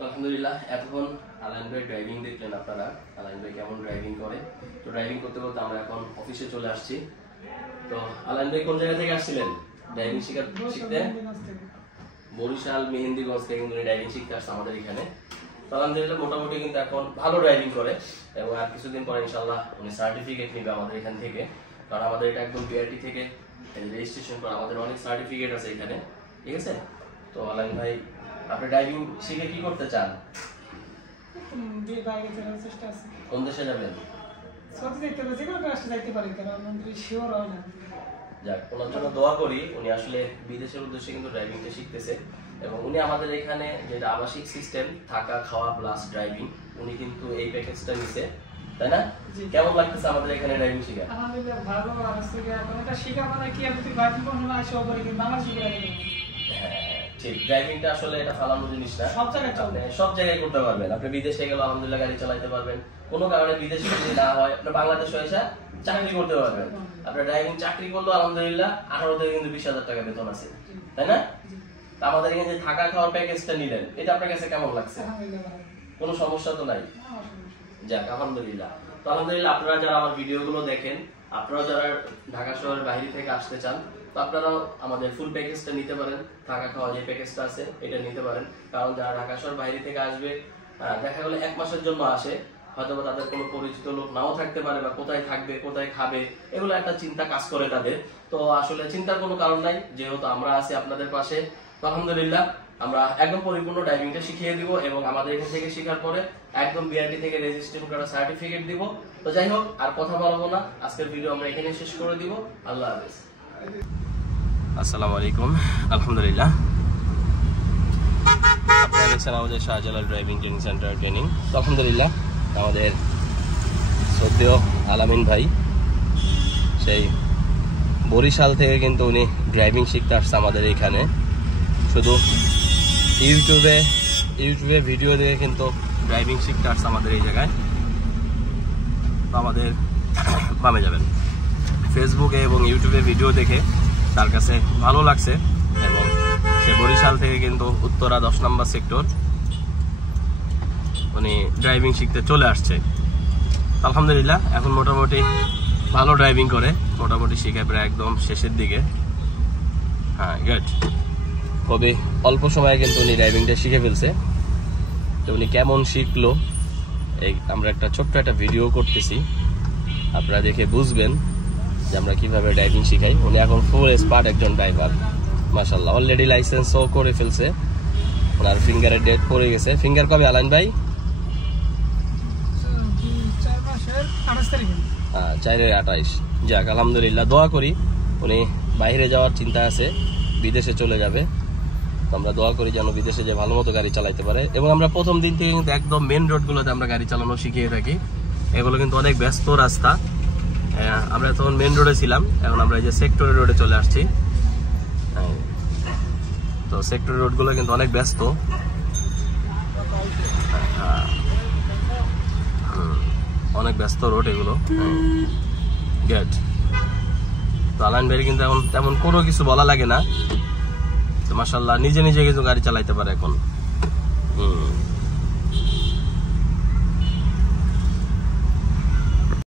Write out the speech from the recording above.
তো আলহামদুলিল্লাহ এতক্ষণ আলাইন ভাই ড্রাইভিং দেখলেন আপনারা, আলাইন ভাই কেমন ড্রাইভিং করে। তো ড্রাইভিং করতে করতে আমরা এখন অফিসে চলে আসছি। তো আলাইন ভাই কোন জায়গা থেকে আসছিলেন ড্রাইভিং শিখতে? বরিশাল মেহেন্দিগঞ্জ থেকে কিন্তু ড্রাইভিং শিখতে আসছে আমাদের এখানে। তো আলহামদুলিল্লাহ মোটামুটি কিন্তু এখন ভালো ড্রাইভিং করে এবং আর কিছুদিন পরে ইনশাল্লাহ উনি সার্টিফিকেট নেবে আমাদের এখান থেকে, কারণ আমাদের এটা একদম বিআরটি থেকে রেজিস্ট্রেশন করা, আমাদের অনেক সার্টিফিকেট আছে এখানে, ঠিক আছে। তো আলাইন ভাই আপনি ড্রাইভিং শিখে কি করতে চান? কোন দেশে যাবেন? যাক, ওনার জন্য দোয়া করি। উনি আসলে বিদেশের উদ্দেশ্যে কিন্তু ড্রাইভিংটা শিখতেছে এবং উনি আমাদের এখানে যেটা আবাসিক সিস্টেম, থাকা খাওয়া প্লাস ড্রাইভিং, উনি কিন্তু এই প্যাকেজটা নিছে, তাই না? কেমন লাগতেছে আমাদের এখানে ড্রাইভিং শিখা? আলহামদুলিল্লাহ ভালো লাগছে। এটা শিখা মানে কি, আমি তো বাইক কোন আসো করে কিন্তু আমার শিখা লাগে। ঠিক, ড্রাইভিংটা আসলে এটা ফালানো জিনিস না, সব জায়গায় চলবে, সব জায়গায় করতে পারবেন। আপনি বিদেশে গেলে আলহামদুলিল্লাহ গাড়ি চালাতে পারবেন, কোনো কারণে বিদেশে যদি না হয় আপনি বাংলাদেশে এসে চাকরি করতে পারবেন। আপনার ড্রাইভিং চাকরি করলেও আলহামদুলিল্লাহ 18 থেকে কিন্তু 20,000 টাকা বেতন আছে, তাই না? আমাদের এখানে যে থাকা খাওয়ার প্যাকেজটা নিলেন, এটা আপনার কাছে কেমন লাগছে? কোনো সমস্যা তো নাই? যাক আলহামদুলিল্লাহ। তো আলহামদুলিল্লাহ আপনারা যারা আমার ভিডিওগুলো দেখেন, আপনারা যারা ঢাকা শহরের বাইরে থেকে আসতে চান, তো আপনারাও আমাদের ফুল প্যাকেজটা নিতে পারেন। থাকা খাওয়া যে প্যাকেজটা আছে এটা নিতে পারেন, কারণ যারা ঢাকা শহর বাইরে থেকে আসবে, দেখা গেলো 1 মাসের জন্য আসে, হয়তো তাদের কোনো পরিচিত লোক নাও থাকতে পারে, বা কোথায় থাকবে কোথায় খাবে এগুলো একটা চিন্তা কাজ করে তাদের। তো আসলে চিন্তার কোনো কারণ নাই, যেহেতু আমরা আছি আপনাদের পাশে। তো আলহামদুলিল্লাহ আমরা একদম পরিপূর্ণ ড্রাইভিংটা শিখিয়ে দিব এবং আমাদের এখান থেকে শেখার পরে একদম বিআরটি থেকে রেজিস্ট্রেশন করা সার্টিফিকেট দিব। তো যাই হোক, আর কথা বলবো না, আজকের ভিডিও আমরা এখানে শেষ করে দিব। আল্লাহ হাফেজ। আসসালামু আলাইকুম। আলহামদুলিল্লাহ আপনারা দেখছেন আমাদের Shahjalal driving training centre training. তো আলহামদুলিল্লাহ আমাদের শ্রদ্ধেয় আলামিন ভাই সেই বরিশাল থেকে কিন্তু উনি ড্রাইভিং শিখতে আসছে আমাদের এখানে। শুধু ইউটিউবে ভিডিও দেখে কিন্তু ড্রাইভিং শিখতে আসছে আমাদের এই জায়গায়। তো আমাদের বামে যাবেন, ফেসবুকে এবং ইউটিউবে ভিডিও দেখে তার কাছে ভালো লাগছে এবং সে বরিশাল থেকে কিন্তু উত্তরা 10 নম্বর সেক্টর উনি ড্রাইভিং শিখতে চলে আসছে। আলহামদুলিল্লাহ এখন মোটামুটি ভালো ড্রাইভিং করে, মোটামুটি শিখে প্রায় একদম শেষের দিকে। হ্যাঁ গুড, খুবই অল্প সময়ে কিন্তু উনি ড্রাইভিংটা শিখে ফেলছে। তো উনি কেমন শিখলো এই আমরা একটা ছোট্ট একটা ভিডিও করতেছি, আপনারা দেখে বুঝবেন যে আমরা কিভাবে ড্রাইভিং শিখাই। উনি এখন ফুল এক্সপার্ট একজন ড্রাইভার, মাশাআল্লাহ। অলরেডি লাইসেন্সও করে ফেলছে, ওনার ফিঙ্গারের ডেট পড়ে গেছে। ফিঙ্গার কবে আলাইন ভাই? 4/28। যাক আলহামদুলিল্লাহ, দোয়া করি। উনি বাইরে যাওয়ার চিন্তা আছে, বিদেশে চলে যাবে। আমরা দোয়া করি যেন বিদেশে যে ভালো মতো গাড়ি চালাইতে পারে। এবং আমরা প্রথম দিন থেকে কিন্তু একদম মেন রোডগুলোতে আমরা গাড়ি চালানো শিখিয়ে থাকি। এগুলো কিন্তু অনেক ব্যস্ত রাস্তা, আমরা তখন মেন রোডে ছিলাম, এখন আমরা এই যে সেক্টরের রোডে চলে আসছি। তো সেক্টরের রোডগুলো কিন্তু অনেক ব্যস্ত, অনেক ব্যস্ত রোড এগুলো। গেট তো আলাইন ভাই কিন্তু এখন তেমন কোনো কিছু বলা লাগে না, মাশাআল্লাহ নিজে নিজে কিছু গাড়ি চালাইতে পারে এখন।